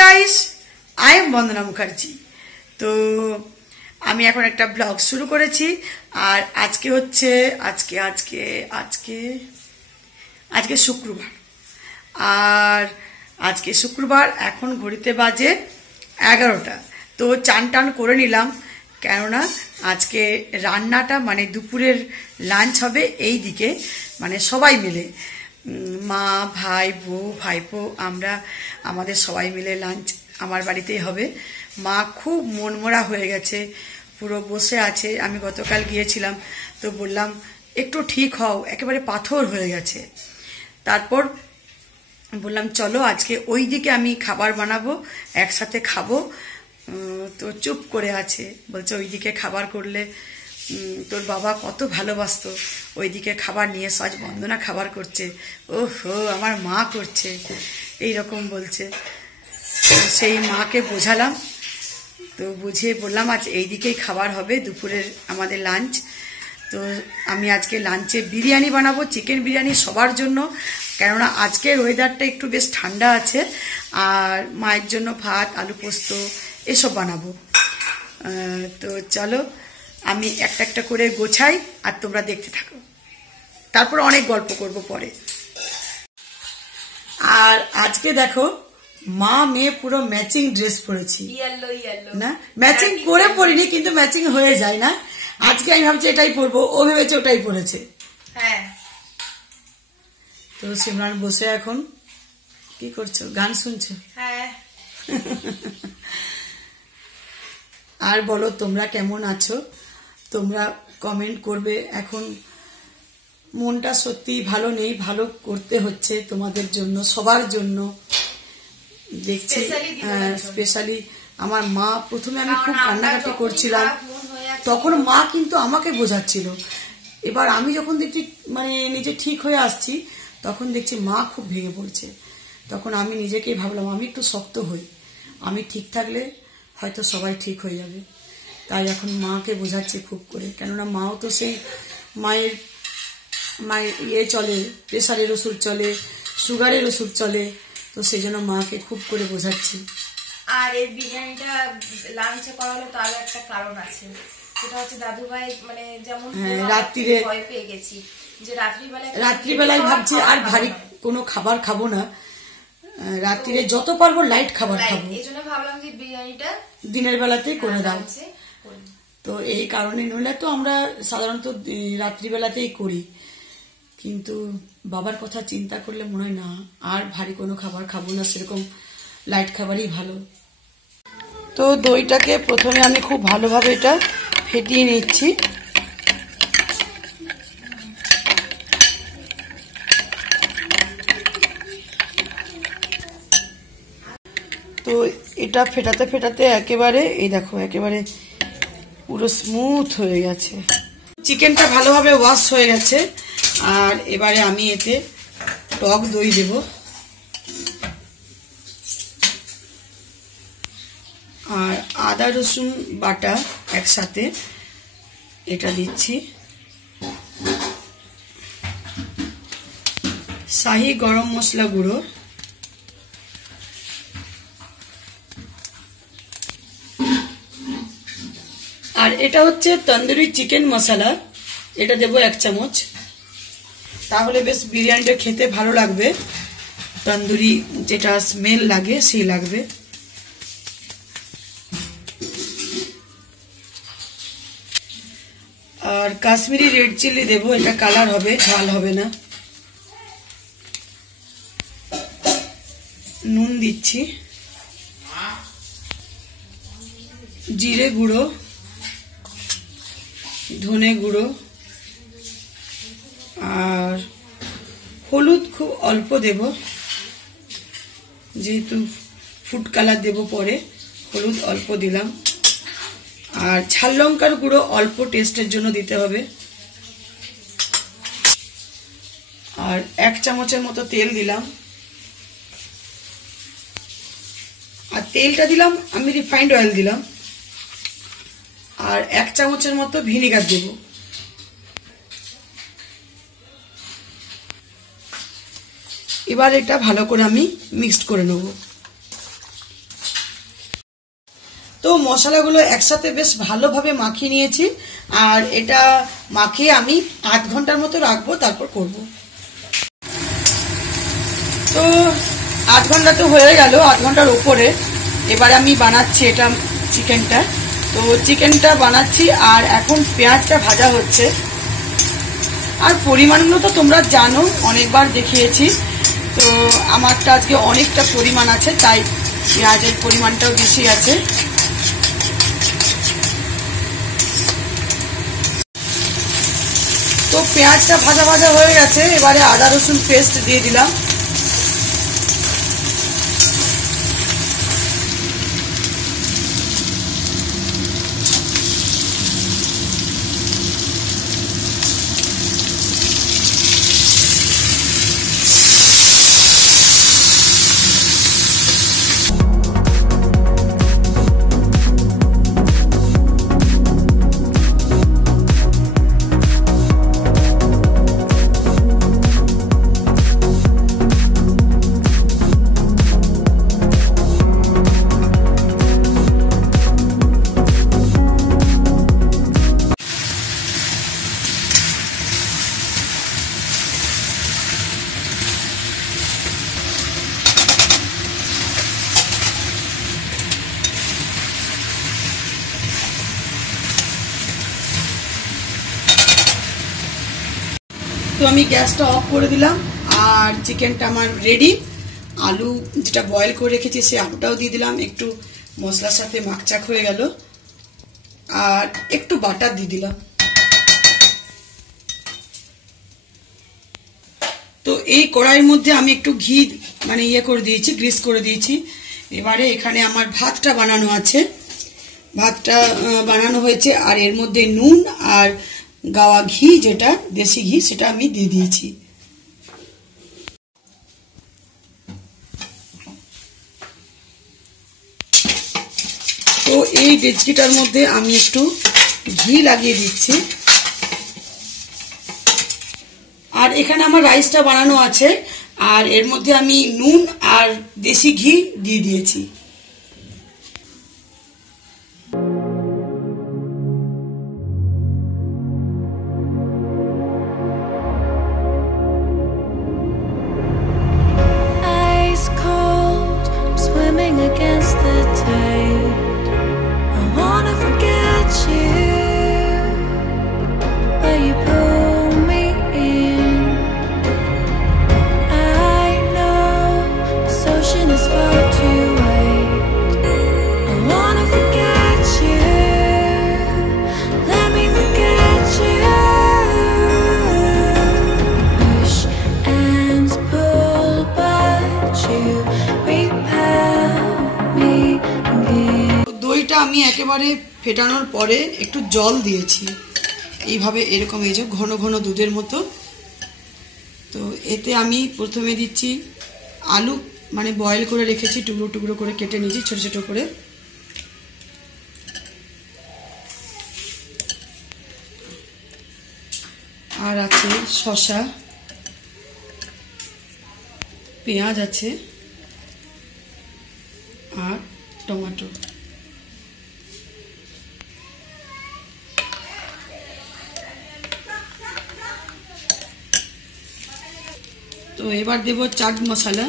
Guys, I am বন্দনা মুখার্জি। তো আমি এখন একটা ব্লগ শুরু করেছি। আর আজকে হচ্ছে আজকে আজকে আজকে আজকে শুক্রবার। আর আজকে শুক্রবার, এখন ঘড়িতে বাজে 11টা। তো চান টান করে নিলাম, কেননা আজকে রান্নাটা মানে দুপুরের লাঞ্চ হবে এই দিকে, মানে সবাই মিলে, মা, ভাই, বউ, ভাইপো, আমরা আমাদের সবাই মিলে লাঞ্চ আমার বাড়িতেই হবে। মা খুব মনমরা হয়ে গেছে, পুরো বসে আছে। আমি গতকাল গিয়েছিলাম, তো বললাম একটু ঠিক হও, একেবারে পাথর হয়ে গেছে। তারপর বললাম চলো আজকে ওই দিকে আমি খাবার বানাবো, একসাথে খাবো। তো চুপ করে আছে, বলছে ওইদিকে খাবার করলে তোর বাবা কত ভালোবাসতো, ওইদিকে খাবার নিয়ে আজ বন্দনা খাবার করছে, ওহো আমার মা করছে, এইরকম বলছে। সেই মাকে বোঝালাম, তো বুঝিয়ে বললাম আজ এইদিকেই খাবার হবে, দুপুরের আমাদের লাঞ্চ। তো আমি আজকে লাঞ্চে বিরিয়ানি বানাবো, চিকেন বিরিয়ানি সবার জন্য, কেননা আজকের ওয়েদারটা একটু বেশ ঠান্ডা আছে। আর মায়ের জন্য ভাত, আলু পোস্ত এসব বানাবো। তো চলো আমি একটা একটা করে গোছাই আর তোমরা দেখতে থাকো, তারপর অনেক গল্প করব পরে। আর আজকে দেখো মা মেয়ে পুরো ম্যাচিং ড্রেস পরেছি, না ম্যাচিং করে পরিনি, কিন্তু ম্যাচিং হয়ে যায় না। আজকে আমি ভাবছি এটাই পরবো, ও ভেবেছে ওটাই পরেছে। হ্যাঁ, তো সিমরান বসে এখন কি করছো, গান শুনছো? হ্যাঁ। আর বলো তোমরা কেমন আছো, তোমরা কমেন্ট করবে। এখন মনটা সত্যি ভালো নেই, ভালো করতে হচ্ছে তোমাদের জন্য, সবার জন্য দেখছি। স্পেশালি আমার মা, প্রথমে আমি খুব কান্নাকাটি করছিলাম, তখন মা কিন্তু আমাকে বোঝাচ্ছিল। এবার আমি যখন দেখছি মানে নিজে ঠিক হয়ে আসছি, তখন দেখছি মা খুব ভেঙে পড়ছে। তখন আমি নিজেকেই ভাবলাম আমি একটু শক্ত হই, আমি ঠিক থাকলে হয়তো সবাই ঠিক হয়ে যাবে। তাই এখন মাকে বোঝাচ্ছি খুব করে, কেননা মাও তো সেই মায়ের ইয়ে চলে, প্রেশারের ওষুধ চলে, সুগারের ওষুধ চলে, তো সেই জন্য মাকে খুব করে বোঝাচ্ছি। আর এই বিরিয়ানিটা লাঞ্চে করালো তার একটা কারণ আছে, সেটা হচ্ছে দাদুভাই মানে যেমন রাত্রিরে ভয় পেয়ে গেছি যে রাত্রিবেলায় ভাবছি আর ভারী কোনো খাবার খাবো না, রাত্রিরে যত পারবো লাইট খাবার খাবো। এই জন্য ভাবলাম যে বিরিয়ানিটা দিনের বেলাতেই করে দাও। তো এই কারণে, নইলে তো আমরা সাধারণত রাত্রিবেলাতেই করি, কিন্তু বাবার কথা চিন্তা করলে মনে হয় না আর ভারী কোনো খাবার খাবো না, সেরকম লাইট খাবারই ভালো। তো দইটাকে প্রথমে আমি খুব ভালোভাবে এটা ফেটিয়ে নিচ্ছি। তো এটা ফেটাতে ফেটাতে একেবারে এই দেখো একেবারে পুরো স্মুথ হয়ে গেছে, চিকেনটা ভালোভাবে ওয়াশ হয়ে গেছে। আর এবারে আমি এতে টক দই দেব, আর আদা রসুন বাটা একসাথে এটা দিচ্ছি, শাহি গরম মশলা গুঁড়ো, আর এটা হচ্ছে তন্দুরি চিকেন মশলা, এটা দেবো 1 চামচ, তাহলে বেশ বিরিয়ানিটা খেতে ভালো লাগবে, তন্দুরি যেটা স্মেল লাগে সেই লাগবে। আর কাশ্মীরি রেড চিলি দেবো, এটা কালার হবে, ঝাল হবে না। নুন দিচ্ছি, জিরে গুঁড়ো, ধনে গুঁড়ো, আর হলুদ খুব অল্প দেব, যেহেতু ফুড কালার দেব পরে, হলুদ অল্প দিলাম। আর ঝাল লঙ্কার গুঁড়ো অল্প টেস্টের জন্য দিতে হবে। আর 1 চামচের মতো তেল দিলাম, আর তেলটা দিলাম আমি রিফাইন্ড অয়েল দিলাম। আর 1 চামচের মতো ভিনেগার দেব। এবার এটা ভালো করে আমি মিক্সড করে নেব। মশলাগুলো একসাথে বেশ ভালোভাবে মাখিয়ে নিয়েছি, আর এটা মাখিয়ে আমি 8 ঘন্টার মতো রাখবো, তারপর করব। তো 8 ঘন্টা তো হয়ে গেল, 8 ঘন্টার উপরে। এবারে আমি বানাচ্ছি এটা চিকেনটা। তো চিকেনটা বানাচ্ছি, আর এখন পেঁয়াজটা ভাজা হচ্ছে। আর পরিমাণগুলো তো তোমরা জানো, অনেকবার দেখিয়েছি। তো আমারটা আজকে অনেকটা পরিমাণ আছে, তাই পেঁয়াজের পরিমাণটাও বেশি আছে। তো পেঁয়াজটা ভাজা ভাজা হয়ে গেছে, এবারে আদা রসুন পেস্ট দিয়ে দিলাম। তো আমি গ্যাসটা অফ করে দিলাম, আর চিকেনটা আমার রেডি। আলু যেটা বয়েল করে রেখেছি সেই আলুটাও দিয়ে দিলাম, একটু মশলার সাথে মাখচাক হয়ে গেল, আর একটু বাটার দিয়ে দিলাম। তো এই কড়াইয়ের মধ্যে আমি একটু ঘি মানে করে দিয়েছি, গ্রিস করে দিয়েছি। এবারে এখানে আমার ভাতটা বানানো আছে, ভাতটা বানানো হয়েছে, আর এর মধ্যে নুন আর গাওয়া ঘি, যেটা দেশি ঘি, সেটা আমি দিয়ে দিয়েছি। তো এই ডেচকিটার মধ্যে আমি একটু ঘি লাগিয়ে দিচ্ছি। আর এখানে আমার রাইসটা বানানো আছে, আর এর মধ্যে আমি নুন আর দেশি ঘি দিয়ে দিয়েছি। Against the tide, I wanna forget you, but you pull me in. I know this ocean is far too wide. I wanna forget you, let me forget you. Push and pull, but you repel. দইটা আমি একেবারে ফেটানোর পরে একটু জল দিয়েছি, এইভাবে এরকম এই যে ঘন ঘন দুধের মতো। তো এতে আমি প্রথমে দিচ্ছি আলু, মানে বয়েল করে রেখেছি, টুকরো টুকরো করে কেটে নিয়েছি ছোট ছোট করে। আর আছে শসা, পেঁয়াজ আছে, আর টমেটো। তো এবার দেব চাট মশলা,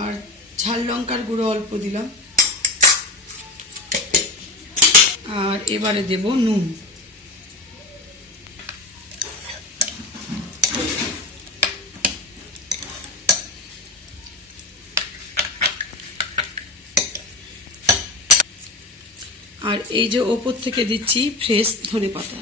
আর ঝাল লঙ্কার গুঁড়ো অল্প দিলাম, আর এবারে দেব নুন। আর এই যে ওপর থেকে দিচ্ছি ফ্রেশ ধনেপাতা।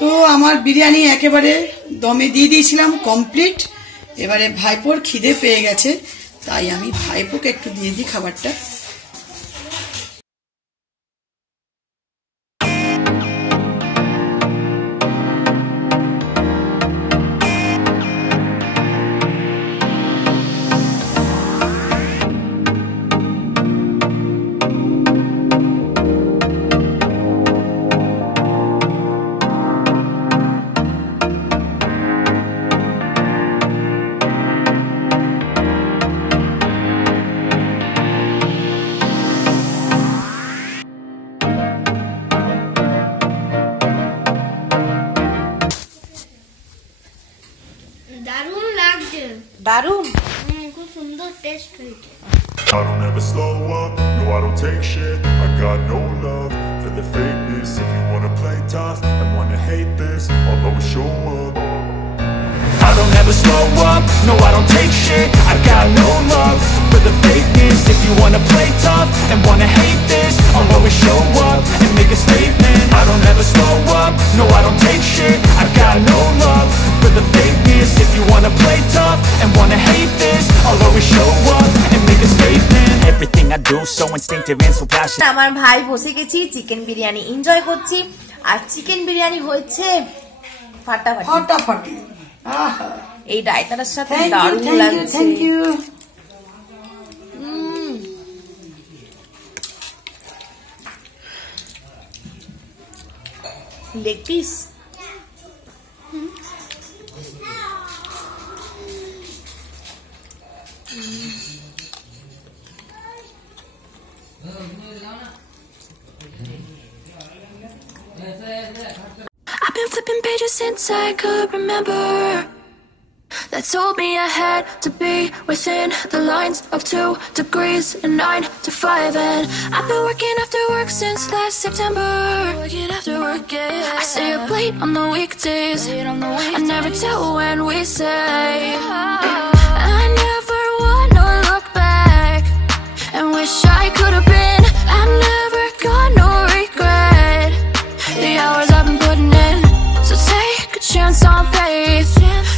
তো আমার বিরিয়ানি একেবারে দমে দিয়ে দিয়েছিলাম, কমপ্লিট। এবারে ভাইপোর খিদে পেয়ে গেছে, তাই আমি ভাইপোকে একটু দিয়ে দিই খাবারটা। দারুণ। খুব সুন্দর টেস্ট হয়েছে। I don't ever slow up, no I don't take shit. I got no love for the fakeness. If you wanna play tough and wanna hate this, I'll always show up. I don't ever slow up, no I don't take shit. I got no love for the fakeness. If you wanna play tough and wanna hate this, I'll always show up and make a statement. I don't ever slow up, no I don't take shit. I got no love for the fakeness. If you wanna play tough and wanna hate this, I'll always show up and make a statement. Everything I do so instinctive and so passionate. আমার ভাই বসে গেছি, chicken biryani enjoy করছি। আর chicken biryani হয়েছে ফাটাফাটি ফাটাফাটি। আহা, এই রায়তাটার সাথে থ্যাংক ইউ, দারুণ থ্যাংক ইউ, লাগছে। Thank you. Leg piece I've been flipping pages since I could remember. That told me I had to be within the lines of 2 degrees and 9 to 5. And I've been working after work since last September. Working after work, yeah. I stay up late on the weekdays. I never tell when we say. I never wanna look back and wish I could have been. I never got no regret. The hours I've been putting in. So take a chance on faith.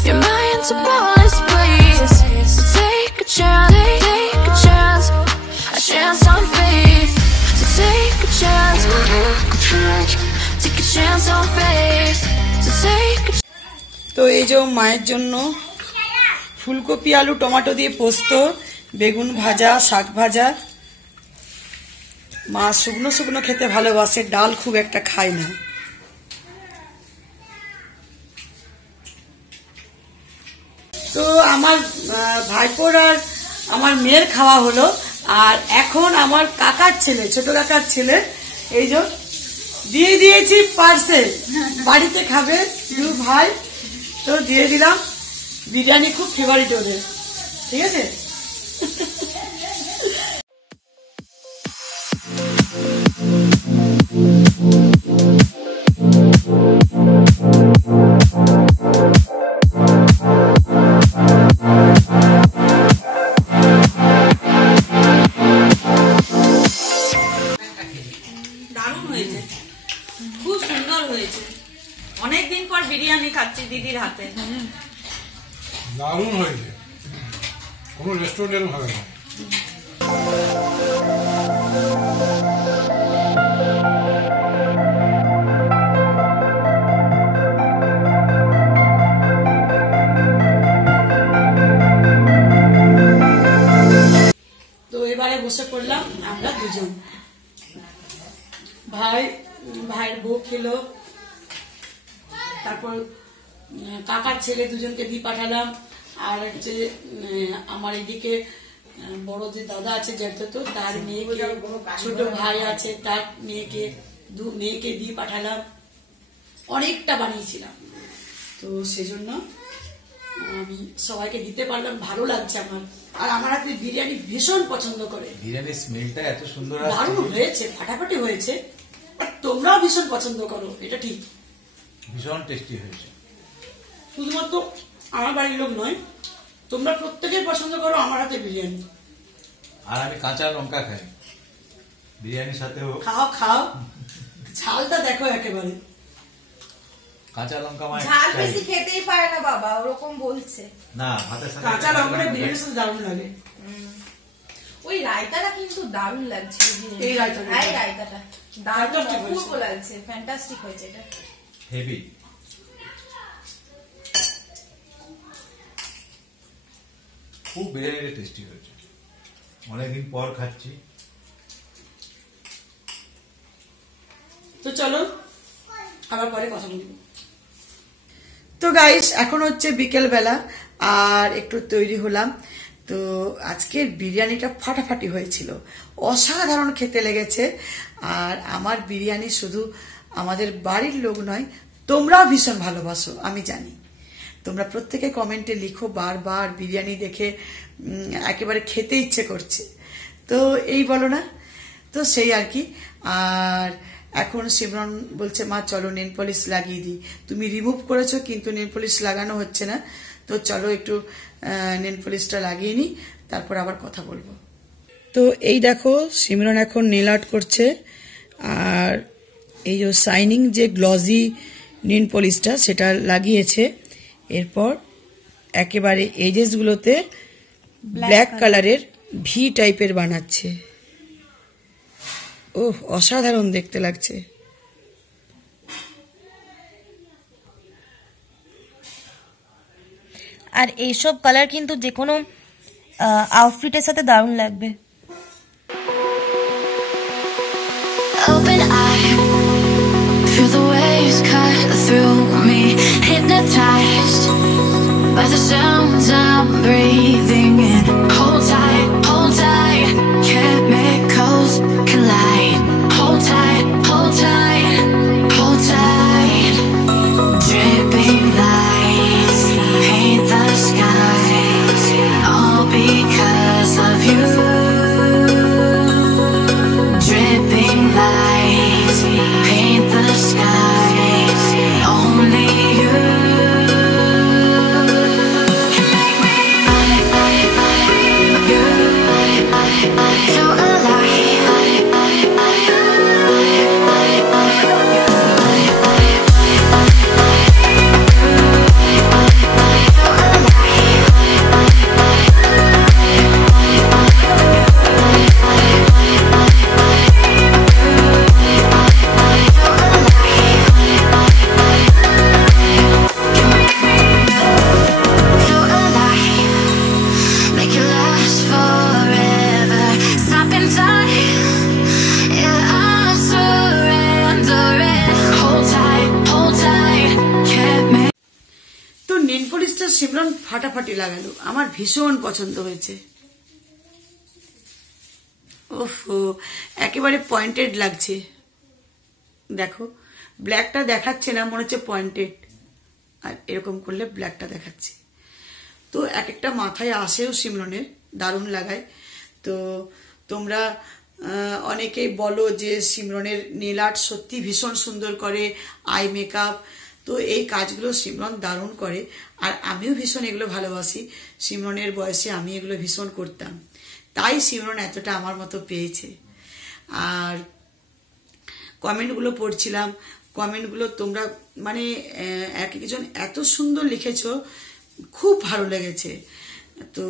Your mind's a bonus, please. So take a chance, take a chance, a chance on faith. So take a chance, take a chance on faith. So take a তো এই যে মায়ের জন্য ফুলকপি আলু tomato দিয়ে পোস্ত, বেগুন ভাজা, শাক ভাজা। মা শুকনো শুকনো খেতে ভালোবাসে, ডাল খুব একটা খায় না। তো আমার ভাইপোর আর আমার মেয়ের খাওয়া হলো। আর এখন আমার কাকার ছেলে, ছোট কাকার ছেলে এই যে দিয়ে দিয়েছি পার্সেল, বাড়িতে খাবে দু ভাই। তো দিয়ে দিলাম, বিরিয়ানি খুব ফেভারিট ওদের, ঠিক আছে। দারুণ হয়েছে, খুব সুন্দর হয়েছে। অনেকদিন পর বিরিয়ানি খাচ্ছি দিদির হাতে। দারুণ হয়েছে, কোনো রেস্টুরেন্টের ভালো না। তো এবারে বসে পড়লাম আমরা দুজন, ভাইয়ের বউ খেলো, তারপর কাকার ছেলে দুজনকে দিয়ে পাঠালাম। আর হচ্ছে আমার এদিকে বড় যে দাদা আছে জ্যাঠতো, তার মেয়েকে, ছোট ভাই আছে তার মেয়েকে, দু মেয়েকে দিয়ে পাঠালাম। অনেকটা বানিয়েছিলাম, তো সেজন্য আমি সবাইকে দিতে পারলাম, ভালো লাগছে আমার। আর আমার হাতে বিরিয়ানি ভীষণ পছন্দ করে। বিরিয়ানির স্মেলটা এত সুন্দর দারুণ হয়েছে, ফাটাফাটি হয়েছে। আর তোমরাও ভীষণ পছন্দ করো, এটা ঠিক, ভীষণ টেস্টি হয়েছে। শুধুমাত্র আমার বাড়ির লোক নয়, তোমরা প্রত্যেকেই পছন্দ করো আমার হাতে বিরিয়ানি। আর আমি কাঁচা লঙ্কা খাই বিরিয়ানির সাথেও। খাও খাও, ঝালটা দেখো একেবারে। কাঁচা লঙ্কা মানে ঝাল বেশি খেতেই পারে না বাবা, ওরকম বলছে। না, ভাতের সাথে কাঁচা লঙ্কাটা বিরিয়ানির সাথে দারুণ লাগে। ওই রায়তাটা কিন্তু দারুণ লাগছে। এই রায়তাটা? এই রায়তাটা দারুণ Fantastic হয়েছে। অপূর্ব লাগছে, ফ্যান্টাস্টিক হয়েছে এটা। হেভি। খুব বিরিয়ানিটা টেস্টি হয়েছে, অনেকদিন পর খাচ্ছি। তো চলো আবার পরে কথা বলবো। তো গাইস, এখন হচ্ছে বিকেল বেলা আর একটু তৈরি হলাম। তো আজকের বিরিয়ানিটা ফাটাফাটি হয়েছিল, অসাধারণ খেতে লেগেছে। আর আমার বিরিয়ানি শুধু আমাদের বাড়ির লোক নয়, তোমরাও ভীষণ ভালোবাসো আমি জানি। তোমরা প্রত্যেকে কমেন্টে লিখো, বারবার বিরিয়ানি দেখে একেবারে খেতে ইচ্ছে করছে। তো এই বলো না, তো সেই আর কি। আর এখন সিমরন বলছে মা চলো নেল পলিশ লাগিয়ে দিই। তুমি রিমুভ করেছো কিন্তু নেল পলিশ লাগানো হচ্ছে না, তো চলো একটু নেল পলিশটা লাগিয়ে নিই, তারপর আবার কথা বলবো। তো এই দেখো সিমরন এখন নেল আর্ট করছে, আর এই যে শাইনিং যে গ্লজি নেল পলিশটা সেটা লাগিয়েছে। এরপর একেবারে এজেসগুলোতে ব্ল্যাক কালারের ভি টাইপের বানাচ্ছে। ওহ, অসাধারণ দেখতে লাগছে। আর এইসব কালার কিন্তু যে কোনো আউটফিটের সাথে দারুণ লাগবে। Open eye, feel the waves cut through me, hypnotized by the sounds I'm breathing in. Hold tight, chemicals collide. Hold tight, hold tight, hold tight. Dripping lights paint the skies, all because of you. Dripping lights paint the skies, only you can make me so alive. Make it last forever. Stop in time. Yeah, I'm surrendering. Hold tight, can't make. তো nail পলিশটা Simran ফাটাফাটি লাগালো, আমার ভীষণ পছন্দ হয়েছে। ওফো, একেবারে pointed লাগছে। দেখো ব্ল্যাকটা দেখাচ্ছে না, মনে হচ্ছে পয়েন্টেড, আর এরকম করলে ব্ল্যাকটা দেখাচ্ছে। তো এক একটা মাথায় আসেও সিমরনের, দারুণ লাগায়। তো তোমরা অনেকেই বলো যে সিমরনের নেল আর্ট সত্যি ভীষণ সুন্দর করে, আই মেকআপ। তো এই কাজগুলো সিমরন দারুণ করে, আর আমিও ভীষণ এগুলো ভালোবাসি। সিমরনের বয়সে আমি এগুলো ভীষণ করতাম, তাই সিমরন এতটা আমার মতো পেয়েছে। আর কমেন্টগুলো পড়ছিলাম, কমেন্টগুলো তোমরা মানে এক একজন এত সুন্দর লিখেছো, খুব ভালো লেগেছে। তো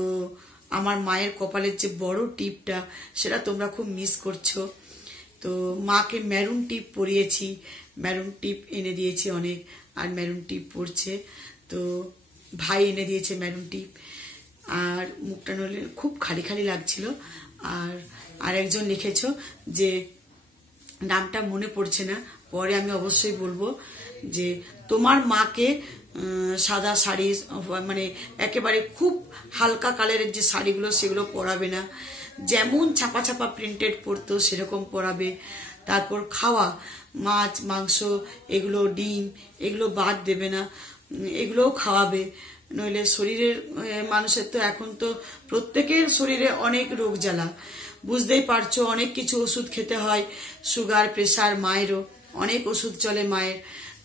আমার মায়ের কপালের যে বড় টিপটা, সেটা তোমরা খুব মিস করছো। তো মাকে মেরুন টিপ পরিয়েছি, মেরুন টিপ এনে দিয়েছি অনেক, আর মেরুন টিপ পরছে। তো ভাই এনে দিয়েছে মেরুন টিপ, আর মুখটা নইলে খুব খালি খালি লাগছিল। আর একজন লিখেছো যে নামটা মনে পড়ছে না, পরে আমি অবশ্যই বলবো, যে তোমার মাকে সাদা শাড়ি মানে একেবারে খুব হালকা কালারের যে শাড়িগুলো সেগুলো পরাবে না, যেমন ছাপা ছাপা প্রিন্টেড পরতো সেরকম পরাবে। তারপর খাওয়া, মাছ মাংস এগুলো, ডিম এগুলো বাদ দেবে না, এগুলোও খাওয়াবে। নইলে শরীরের মানুষের তো এখন তো প্রত্যেকের শরীরে অনেক রোগ জ্বালা, বুঝতেই পারছো, অনেক কিছু ওষুধ খেতে হয়, সুগার প্রেসার, মায়েরও অনেক ওষুধ চলে মায়ের।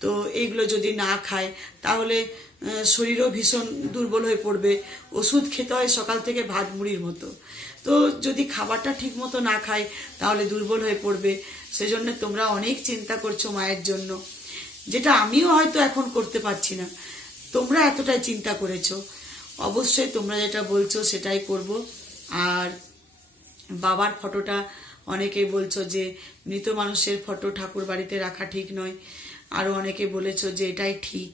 তো এইগুলো যদি না খায় তাহলে শরীরও ভীষণ দুর্বল হয়ে পড়বে। ওষুধ খেতে হয় সকাল থেকে ভাত মুড়ির মতো, তো যদি খাবারটা ঠিক মতো না খায় তাহলে দুর্বল হয়ে পড়বে। সেজন্য তোমরা অনেক চিন্তা করছো মায়ের জন্য, যেটা আমিও হয়তো এখন করতে পারছি না, তোমরা এতটাই চিন্তা করেছো। অবশ্যই তোমরা যেটা বলছো সেটাই করব। আর বাবার ফটোটা অনেকেই বলছো যে মৃত মানুষের ফটো ঠাকুর বাড়িতে রাখা ঠিক নয়, আরো অনেকে বলেছো যে এটাই ঠিক।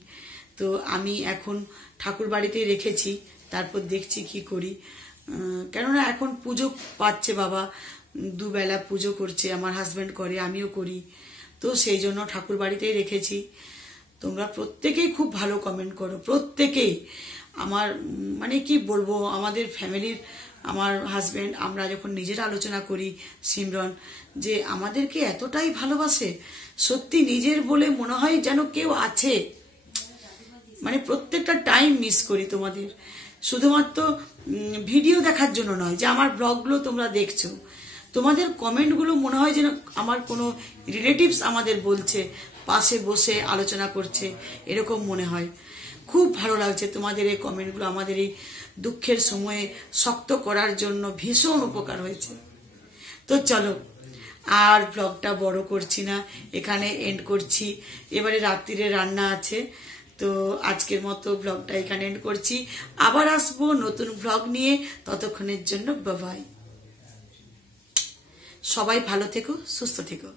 তো আমি এখন ঠাকুর বাড়িতেই রেখেছি, তারপর দেখছি কি করি। কেননা এখন পুজো পাচ্ছে বাবা, দুবেলা পুজো করছে, আমার হাজবেন্ড করে, আমিও করি, তো সেই জন্য ঠাকুর বাড়িতেই রেখেছি। তোমরা প্রত্যেকেই খুব ভালো কমেন্ট করো, প্রত্যেকেই। আমার মানে কি বলবো, আমাদের ফ্যামিলির, আমার হাজবেন্ড, আমরা যখন নিজেরা আলোচনা করি, সিমরন যে আমাদেরকে এতটাই ভালোবাসে, সত্যি নিজের বলে মনে হয় যেন কেউ আছে। মানে প্রত্যেকটা টাইম মিস করি তোমাদের, শুধুমাত্র ভিডিও দেখার জন্য নয়, যে আমার ব্লগগুলো তোমরা দেখছো, তোমাদের কমেন্টগুলো মনে হয় যেন আমার কোনো রিলেটিভস আমাদের বলছে, পাশে বসে আলোচনা করছে, এরকম মনে হয়। খুব ভালো লাগছে তোমাদের এই কমেন্টগুলো, আমাদের এই দুঃখের সময়ে শক্ত করার জন্য ভীষণ উপকার হয়েছে। তো চলো আর ব্লগটা বড় করছি না, এখানে এন্ড করছি। এবারে রাত্রিরে রান্না আছে, তো আজকের মতো ব্লগটা এখানে এন্ড করছি। আবার আসবো নতুন ব্লগ নিয়ে, ততক্ষণের জন্য বাই বাই। সবাই ভালো থেকো, সুস্থ থেকো।